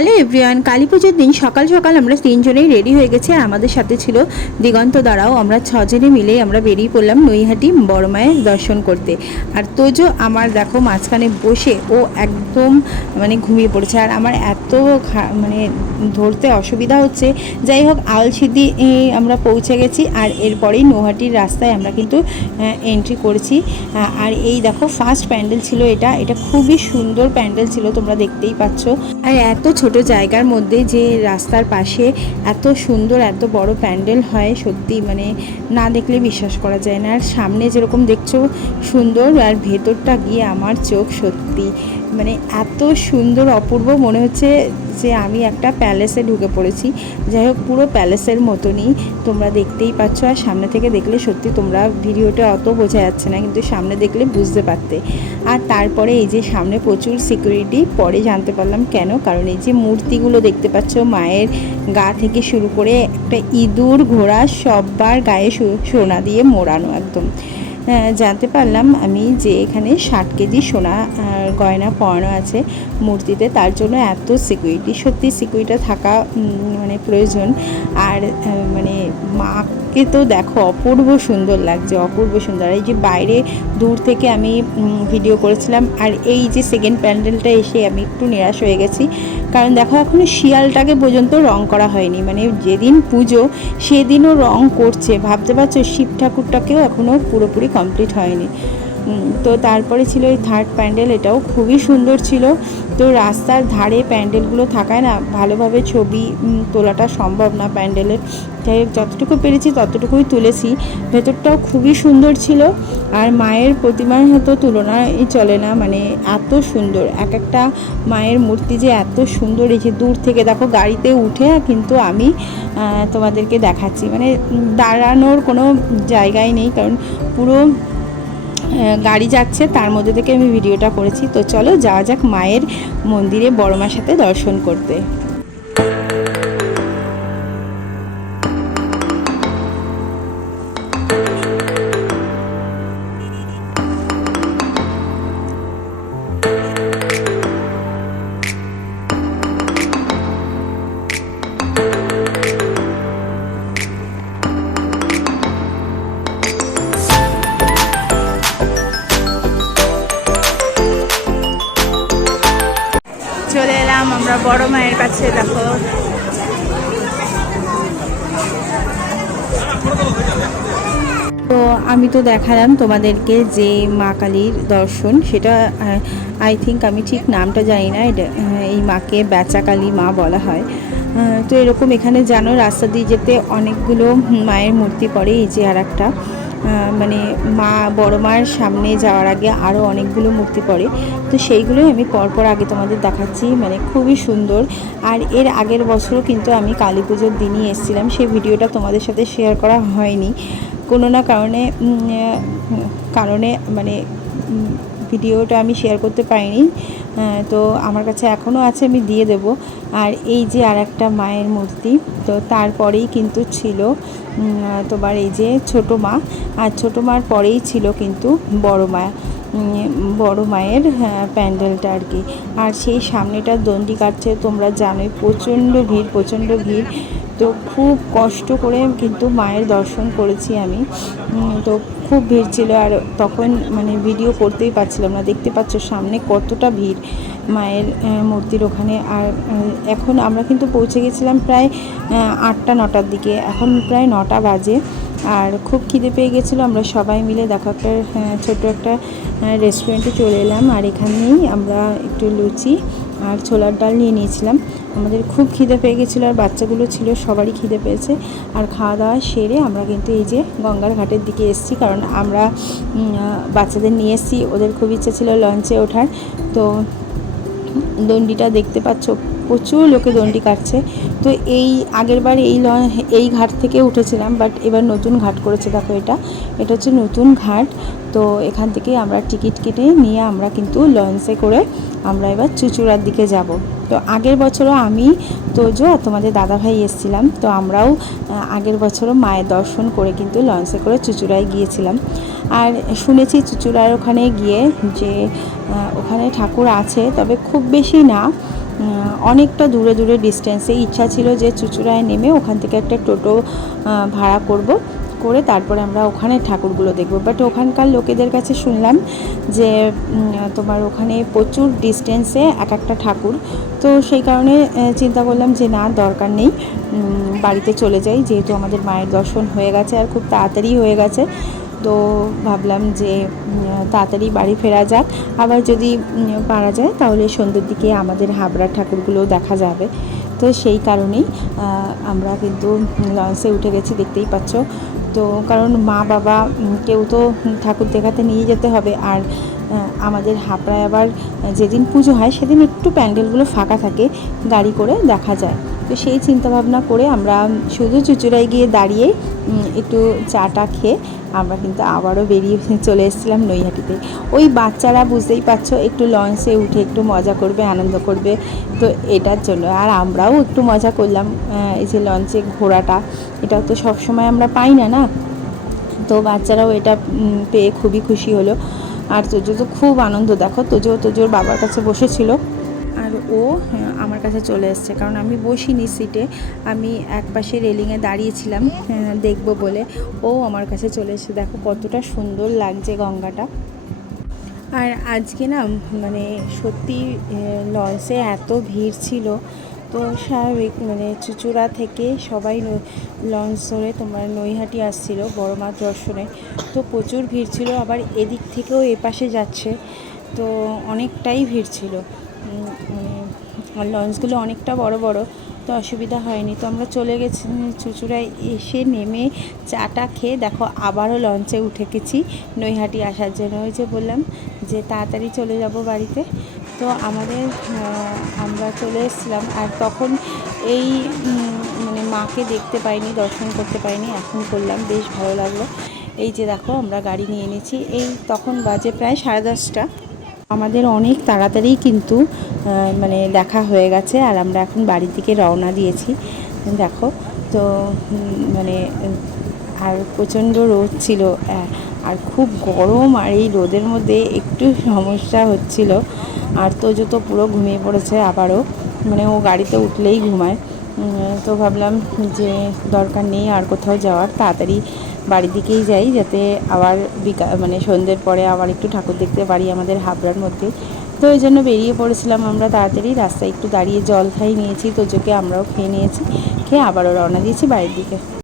Hello everyone, Kali পুজোর দিন সকাল সকাল আমরা তিনজনেই রেডি হয়ে গেছি আর আমাদের সাথে ছিল দিগন্ত দাঁড়াও। আমরা ছজনে মিলে আমরা বেরিয়ে পড়লাম নৈহাটি বড় মায়ের দর্শন করতে। আর তোজো আমার দেখো মাঝখানে বসে ও একদম মানে ঘুমিয়ে পড়েছে, আর আমার এত মানে ধরতে অসুবিধা হচ্ছে। যাই হোক, আওলসিদ্ধি আমরা পৌঁছে গেছি আর এরপরেই নৈহাটির রাস্তায় আমরা কিন্তু এন্ট্রি করেছি। আর এই দেখো ফার্স্ট প্যান্ডেল ছিল এটা খুবই সুন্দর প্যান্ডেল ছিল, তোমরা দেখতেই পাচ্ছ। আর এত ছোট জায়গার মধ্যে যে রাস্তার পাশে এত সুন্দর এত বড় প্যান্ডেল হয়, সত্যি মানে না দেখলে বিশ্বাস করা যায় না। আর সামনে যেরকম দেখছো সুন্দর, আর ভেতরটা গিয়ে আমার চোখ সত্যি মানে এত সুন্দর অপূর্ব, মনে হচ্ছে যে আমি একটা প্যালেসে ঢুকে পড়েছি। যাই হোক, পুরো প্যালেসের মতনই তোমরা দেখতেই পাচ্ছ। আর সামনে থেকে দেখলে সত্যি তোমরা ভিডিওটা অত বোঝা যাচ্ছে না, কিন্তু সামনে দেখলে বুঝতে পারতে। আর তারপরে এই যে সামনে প্রচুর সিকিউরিটি, পরে জানতে পারলাম কেন, কারণ এই যে মূর্তিগুলো দেখতে পাচ্ছ মায়ের গা থেকে শুরু করে একটা ইঁদুর ঘোড়া সববার গায়ে সোনা দিয়ে মোড়ানো একদম। জানতে পারলাম আমি যে এখানে 60 কেজি সোনা গয়না পরানো আছে মূর্তিতে, তার জন্য এত সিকিউরিটি। সত্যি সিকিউরিটি থাকা মানে প্রয়োজন। আর মানে মাকে তো দেখো অপূর্ব সুন্দর লাগছে, অপূর্ব সুন্দর। এই যে বাইরে দূর থেকে আমি ভিডিও করেছিলাম, আর এই যে সেকেন্ড প্যান্ডেলটা এসে আমি একটু নিরাশ হয়ে গেছি, কারণ দেখো এখনও শিয়ালটাকে পর্যন্ত রং করা হয়নি। মানে যেদিন পুজো সেদিনও রং করছে, ভাবতে পারছো শিব ঠাকুরটাকেও এখনও পুরোপুরি কমপ্লিট হয়নি। তো তারপরে ছিল এই থার্ড প্যান্ডেল, এটাও খুবই সুন্দর ছিল। তো রাস্তার ধারে প্যান্ডেলগুলো থাকায় না ভালোভাবে ছবি তোলাটা সম্ভব না প্যান্ডেলের। যাই হোক, যতটুকু পেরেছি ততটুকুই তুলেছি। ভেতরটাও খুবই সুন্দর ছিল, আর মায়ের প্রতিমার হয়তো তুলনাই চলে না, মানে এত সুন্দর এক একটা মায়ের মূর্তি যে এত সুন্দর। এই যে দূর থেকে দেখো গাড়িতে উঠে কিন্তু আমি তোমাদেরকে দেখাচ্ছি, মানে দাঁড়ানোর কোনো জায়গাই নেই, কারণ পুরো গাড়ি যাচ্ছে তার মধ্যে থেকে আমি ভিডিওটা করেছি। তো চলো যাওয়া যাক মায়ের মন্দিরে বড় মার সাথে দর্শন করতে। চলে এলাম আমরা বড় মায়ের কাছে। দেখো তো আমি তো দেখালাম তোমাদেরকে যে মা কালীর দর্শন, সেটা আই থিঙ্ক আমি ঠিক নামটা জানি না, এই মাকে বেচা কালী মা বলা হয়। তো এরকম এখানে জানো রাস্তা দিয়ে যেতে অনেকগুলো মায়ের মূর্তি পড়ে। এই যে আর একটা মানে মা বড় মায়ের সামনে যাওয়ার আগে আরও অনেকগুলো মূর্তি পড়ে, তো সেইগুলোই আমি পরপর আগে তোমাদের দেখাচ্ছি। মানে খুবই সুন্দর। আর এর আগের বছরও কিন্তু আমি কালী পুজোর দিনই এসেছিলাম, সেই ভিডিওটা তোমাদের সাথে শেয়ার করা হয়নি কোনো না কারণে মানে ভিডিওটা আমি শেয়ার করতে পারিনি। তো আমার কাছে এখনও আছে, আমি দিয়ে দেব। আর এই যে আর একটা মায়ের মূর্তি, তো তারপরেই কিন্তু ছিল তোমার এই যে ছোটো মা, আর ছোটো মার পরেই ছিল কিন্তু বড় মায়ের প্যান্ডেলটা আর কি। আর সেই সামনেটা দণ্ডি কাটছে, তোমরা জানোই প্রচণ্ড ভিড়। তো খুব কষ্ট করে কিন্তু মায়ের দর্শন করেছি আমি। তো খুব ভিড় ছিল, আর তখন মানে ভিডিও করতেই পারছিলাম না। দেখতে পাচ্ছ সামনে কতটা ভিড় মায়ের মূর্তির ওখানে। আর এখন আমরা কিন্তু পৌঁছে গেছিলাম প্রায় 8টা-9টার দিকে, এখন প্রায় 9টা বাজে। আর খুব খিদে পেয়ে গেছিলো, আমরা সবাই মিলে দেখো একটা ছোটো একটা রেস্টুরেন্টে চলে এলাম। আর এখানেই আমরা একটু লুচি আর ছোলার ডাল নিয়ে নিয়েছিলাম। আমাদের খুব খিদে পেয়ে গেছিলো, আর বাচ্চাগুলো ছিল সবারই খিদে পেয়েছে। আর খাওয়া দাওয়া সেরে আমরা কিন্তু এই যে গঙ্গার ঘাটের দিকে এসেছি, কারণ আমরা বাচ্চাদের নিয়ে এসেছি, ওদের খুব ইচ্ছা ছিল লঞ্চে ওঠার। তো দণ্ডিটা দেখতে পাচ্ছ, প্রচুর লোকে দণ্ডি কাটছে। তো এই আগের বার এই ঘাট থেকে উঠেছিলাম, বাট এবার নতুন ঘাট করেছে। দেখো এটা হচ্ছে নতুন ঘাট। তো এখান থেকে আমরা টিকিট কেটে নিয়ে আমরা কিন্তু লঞ্চে করে আমরা এবার চুঁচুড়ার দিকে যাব। তো আগের বছরও আমি তোজো আর তোমাদের দাদাভাই এসেছিলাম, তো আমরাও আগের বছরও মায়ের দর্শন করে কিন্তু লঞ্চে করে চুঁচুড়ায় গিয়েছিলাম। আর শুনেছি চুঁচুড়ার ওখানে গিয়ে যে ওখানে ঠাকুর আছে, তবে খুব বেশি না, অনেকটা দূরে দূরে ডিস্টেন্সে। ইচ্ছা ছিল যে চুঁচুড়ায় নেমে ওখান থেকে একটা টোটো ভাড়া করব, করে তারপরে আমরা ওখানে ঠাকুরগুলো দেখব। বাট ওখানকার লোকেদের কাছে শুনলাম যে তোমার ওখানে প্রচুর ডিস্টেন্সে এক একটা ঠাকুর। তো সেই কারণে চিন্তা করলাম যে না, দরকার নেই, বাড়িতে চলে যাই, যেহেতু আমাদের মায়ের দর্শন হয়ে গেছে আর খুব তাড়াতাড়ি হয়ে গেছে। তো ভাবলাম যে তাড়াতাড়ি বাড়ি ফেরা যাক, আবার যদি পারা যায় তাহলে সন্ধ্যের দিকে আমাদের হাবড়া ঠাকুরগুলোও দেখা যাবে। তো সেই কারণেই আমরা কিন্তু লঞ্চে উঠে গেছি, দেখতেই পাচ্ছ। তো কারণ মা বাবা কেউ তো ঠাকুর দেখাতে নিয়ে যেতে হবে। আর আমাদের হাবড়ায় আবার যেদিন পুজো হয় সেদিন একটু প্যান্ডেলগুলো ফাঁকা থাকে, গাড়ি করে দেখা যায়। তো সেই চিন্তাভাবনা করে আমরা শুধু চুঁচুড়ায় গিয়ে দাঁড়িয়ে একটু চাটা খেয়ে আমরা কিন্তু আবারও বেরিয়ে চলে এসেছিলাম নৈহাটিতে। ওই বাচ্চারা বুঝতেই পারছো, একটু লঞ্চে উঠে একটু মজা করবে, আনন্দ করবে, তো এটার জন্য। আর আমরাও একটু মজা করলাম। এই যে লঞ্চে ঘোরাটা, এটাও তো সবসময় আমরা পাই না, না? তো বাচ্চারাও এটা পেয়ে খুবই খুশি হলো। আর তোজো তো খুব আনন্দ, দেখো তোজোর বাবার কাছে বসেছিল, আর ও আমার কাছে চলে এসছে, কারণ আমি বসিনি সিটে, আমি এক পাশে রেলিংয়ে দাঁড়িয়েছিলাম দেখবো বলে। ও আমার কাছে চলে এসেছে। দেখো কতটা সুন্দর লাগছে গঙ্গাটা। আর আজকে না মানে সত্যি লঞ্চে এত ভিড় ছিল, তো স্বাভাবিক মানে চুঁচুড়া থেকে সবাই লঞ্চ ধরে তোমার নৈহাটি আসছিল বড় মা দর্শনে। তো প্রচুর ভিড় ছিল, আবার এদিক থেকেও এপাশে যাচ্ছে, তো অনেকটাই ভিড় ছিল। মানে লঞ্চগুলো অনেকটা বড় বড়, তো অসুবিধা হয়নি। তো আমরা চলে গেছি চুঁচুড়ায়, এসে নেমে চাটা খেয়ে দেখো আবারও লঞ্চে উঠে গেছি নৈহাটি আসার জন্য। ওই যে বললাম যে তাড়াতাড়ি চলে যাব বাড়িতে। তো আমরা চলে এসেছিলাম, আর তখন এই মানে মাকে দেখতে পাইনি, দর্শন করতে পাইনি, এখন করলাম, বেশ ভালো লাগলো। এই যে দেখো আমরা গাড়ি নিয়ে নিয়েছি, এই তখন বাজে প্রায় 10:30। আমাদের অনেক তাড়াতাড়ি কিন্তু মানে দেখা হয়ে গেছে, আর আমরা এখন বাড়ির দিকে রওনা দিয়েছি। দেখো তো মানে আর প্রচণ্ড রোদ ছিল, আর খুব গরম, আর এই রোদের মধ্যে একটু সমস্যা হচ্ছিল। আর তোজো তো পুরো ঘুমিয়ে পড়েছে আবারও, মানে ও গাড়িতে উঠলেই ঘুমায়। তো ভাবলাম যে দরকার নেই আর কোথাও যাওয়ার, তাড়াতাড়ি বাড়ির দিকেই যাই, যাতে আবার মানে সন্ধ্যের পরে আবার একটু ঠাকুর দেখতে পারি আমাদের হাবড়ার মধ্যে। তো ওই জন্য বেরিয়ে পড়েছিলাম আমরা তাড়াতাড়ি। রাস্তায় একটু দাঁড়িয়ে জল খাই নিয়েছি, তোজোকে আমরাও খেয়ে নিয়েছি, খেয়ে আবারও রওনা দিয়েছি বাড়ির দিকে।